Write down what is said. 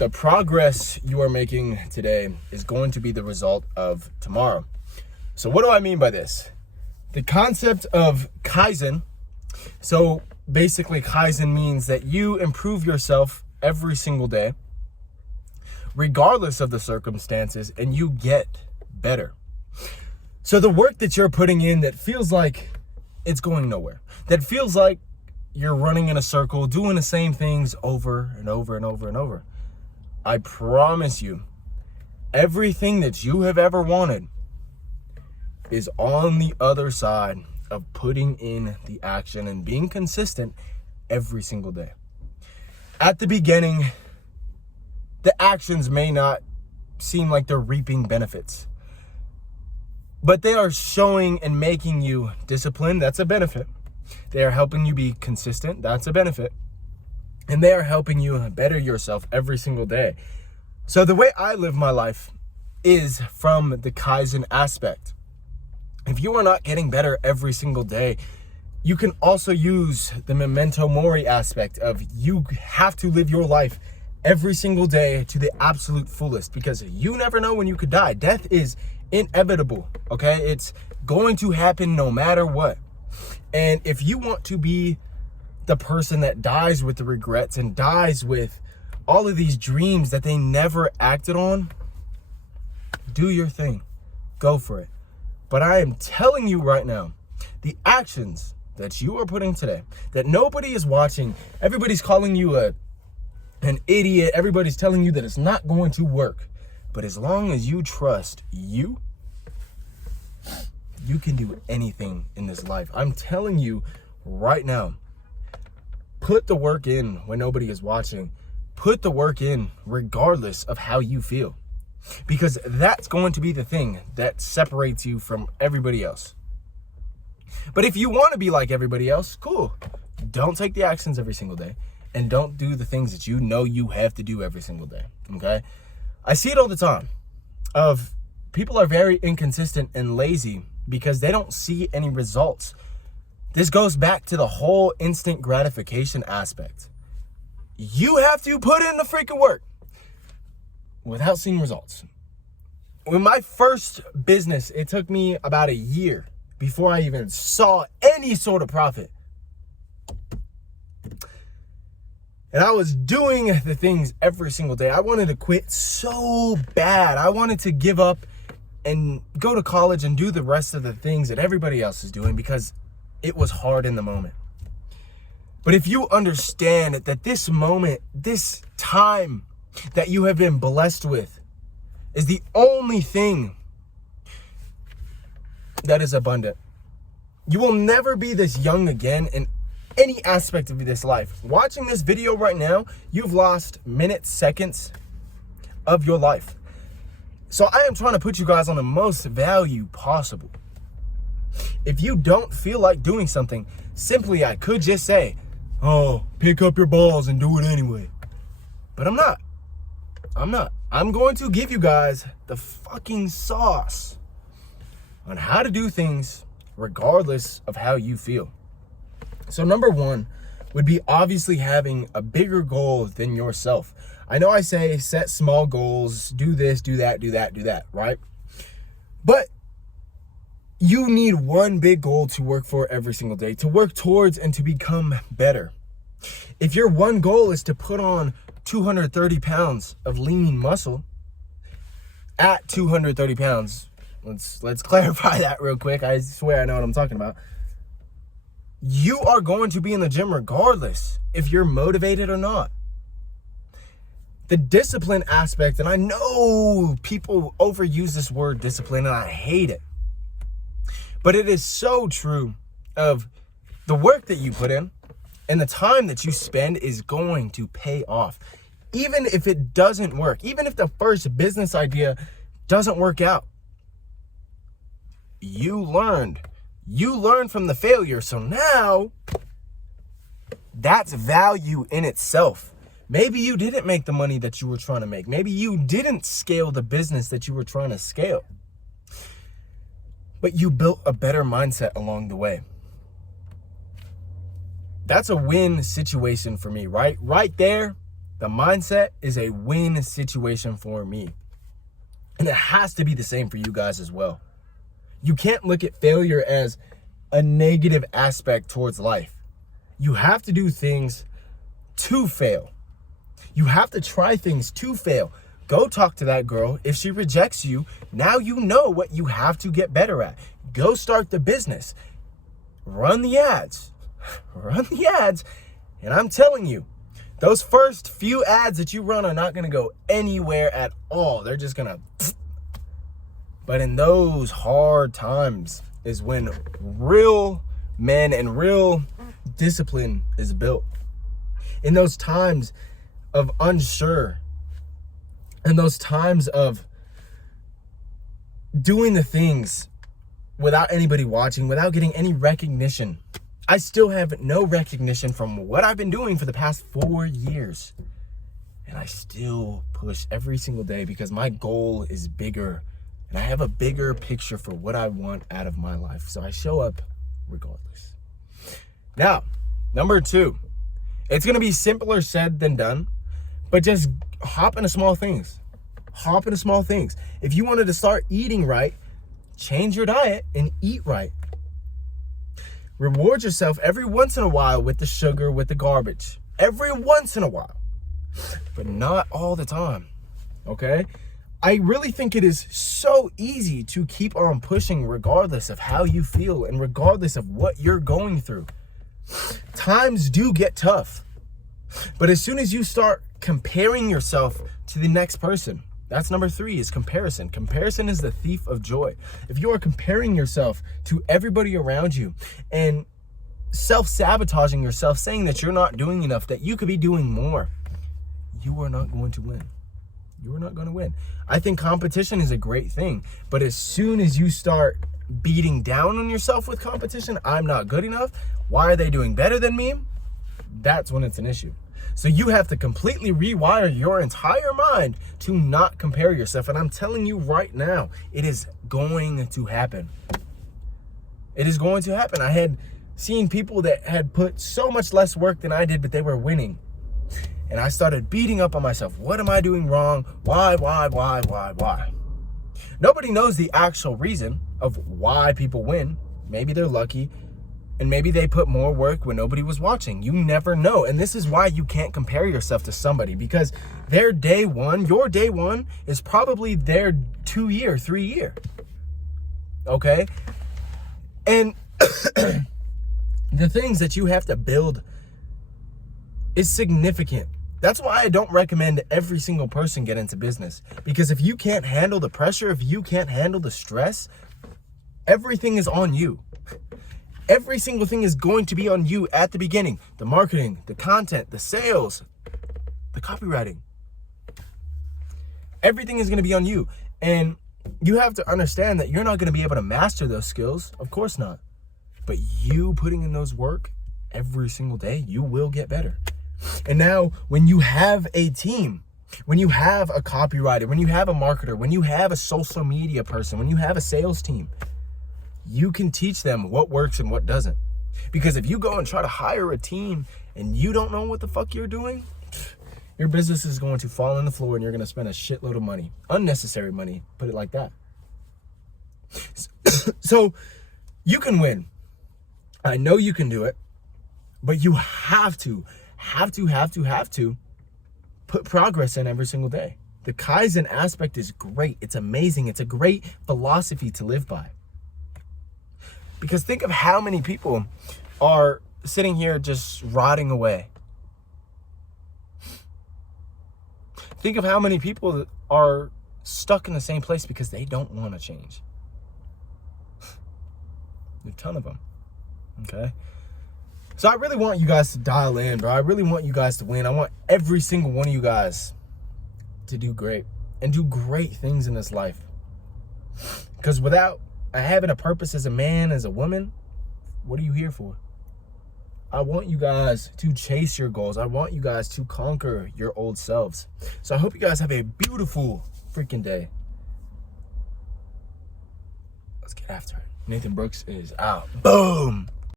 The progress you are making today is going to be the result of tomorrow. So what do I mean by this? The concept of Kaizen. So basically Kaizen means that you improve yourself every single day, regardless of the circumstances, and you get better. So the work that you're putting in that feels like it's going nowhere, that feels like you're running in a circle, doing the same things over and over and over and over. I promise you, everything that you have ever wanted is on the other side of putting in the action and being consistent every single day. At the beginning, the actions may not seem like they're reaping benefits, but they are showing and making you disciplined. That's a benefit. They are helping you be consistent. That's a benefit. And they are helping you better yourself every single day. So the way I live my life is from the Kaizen aspect. If you are not getting better every single day, you can also use the memento mori aspect of you have to live your life every single day to the absolute fullest, because you never know when you could die. Death is inevitable, okay? It's going to happen no matter what. And if you want to be the person that dies with the regrets and dies with all of these dreams that they never acted on, do your thing. Go for it. But I am telling you right now, the actions that you are putting today, that nobody is watching, everybody's calling you an idiot, everybody's telling you that it's not going to work. But as long as you trust you can do anything in this life. I'm telling you right now, put the work in when nobody is watching. Put the work in regardless of how you feel, because that's going to be the thing that separates you from everybody else. But if you want to be like everybody else, cool. Don't take the actions every single day, and don't do the things that you know you have to do every single day, okay? I see it all the time of people are very inconsistent and lazy because they don't see any results. This goes back to the whole instant gratification aspect. You have to put in the freaking work without seeing results. With my first business, it took me about a year before I even saw any sort of profit. And I was doing the things every single day. I wanted to quit so bad. I wanted to give up and go to college and do the rest of the things that everybody else is doing because it was hard in the moment. But if you understand that this moment, this time that you have been blessed with is the only thing that is abundant, you will never be this young again in any aspect of this life. Watching this video right now, you've lost minutes, seconds of your life. So I am trying to put you guys on the most value possible. If you don't feel like doing something, simply I could just say, oh, pick up your balls and do it anyway. But I'm not. I'm going to give you guys the fucking sauce on how to do things regardless of how you feel. So number one would be obviously having a bigger goal than yourself. I know I say set small goals, do this, do that, right? But you need one big goal to work for every single day, to work towards and to become better. If your one goal is to put on 230 pounds of lean muscle, at 230 pounds, let's clarify that real quick. I swear I know what I'm talking about. You are going to be in the gym regardless if you're motivated or not. The discipline aspect, and I know people overuse this word discipline and I hate it, but it is so true of the work that you put in and the time that you spend is going to pay off. Even if it doesn't work, even if the first business idea doesn't work out, you learned from the failure. So now that's value in itself. Maybe you didn't make the money that you were trying to make. Maybe you didn't scale the business that you were trying to scale. But you built a better mindset along the way. That's a win situation for me, right? Right there, The mindset is a win situation for me. And it has to be the same for you guys as well. You can't look at failure as a negative aspect towards life. You have to do things to fail. You have to try things to fail. Go talk to that girl. If she rejects you, now you know what you have to get better at. Go start the business. Run the ads. Run the ads. And I'm telling you, those first few ads that you run are not going to go anywhere at all. They're just going to... But in those hard times is when real men and real discipline is built. In those times of unsure, in those times of doing the things without anybody watching, without getting any recognition. I still have no recognition from what I've been doing for the past 4 years. And I still push every single day because my goal is bigger. And I have a bigger picture for what I want out of my life. So I show up regardless. Now, number 2. It's going to be simpler said than done. But just hop into small things. Hop into small things. If you wanted to start eating right, change your diet and eat right. Reward yourself every once in a while with the sugar, with the garbage. Every once in a while. But not all the time. Okay? I really think it is so easy to keep on pushing regardless of how you feel and regardless of what you're going through. Times do get tough. But as soon as you start comparing yourself to the next person, that's number 3 is comparison. Comparison is the thief of joy. If you are comparing yourself to everybody around you and self-sabotaging yourself, saying that you're not doing enough, that you could be doing more, you are not going to win. You are not going to win. I think competition is a great thing, but as soon as you start beating down on yourself with competition, I'm not good enough, why are they doing better than me? That's when it's an issue. So you have to completely rewire your entire mind to not compare yourself. And I'm telling you right now, it is going to happen. It is going to happen. I had seen people that had put so much less work than I did, but they were winning. And I started beating up on myself. What am I doing wrong? Why? Nobody knows the actual reason of why people win. Maybe they're lucky. And maybe they put more work when nobody was watching. You never know. And this is why you can't compare yourself to somebody, because their day one, your day one is probably their 2 year, 3 year. Okay? And the things that you have to build is significant. That's why I don't recommend every single person get into business. Because if you can't handle the pressure, if you can't handle the stress, everything is on you. Every single thing is going to be on you at the beginning. The marketing, the content, the sales, the copywriting. Everything is going to be on you. And you have to understand that you're not going to be able to master those skills. Of course not. But you putting in those work every single day, you will get better. And now when you have a team, when you have a copywriter, when you have a marketer, when you have a social media person, when you have a sales team, you can teach them what works and what doesn't. Because if you go and try to hire a team and you don't know what the fuck you're doing, your business is going to fall on the floor and you're going to spend a shitload of money. Unnecessary money, put it like that. So you can win. I know you can do it, but you have to put progress in every single day. The Kaizen aspect is great. It's amazing. It's a great philosophy to live by. Because think of how many people are sitting here just rotting away. Think of how many people are stuck in the same place because they don't want to change. There's a ton of them. Okay? So I really want you guys to dial in, bro. I really want you guys to win. I want every single one of you guys to do great and do great things in this life. Because without having a purpose as a man, as a woman, what are you here for? I want you guys to chase your goals. I want you guys to conquer your old selves. So I hope you guys have a beautiful freaking day. Let's get after it. Nathan Brooks is out. Boom.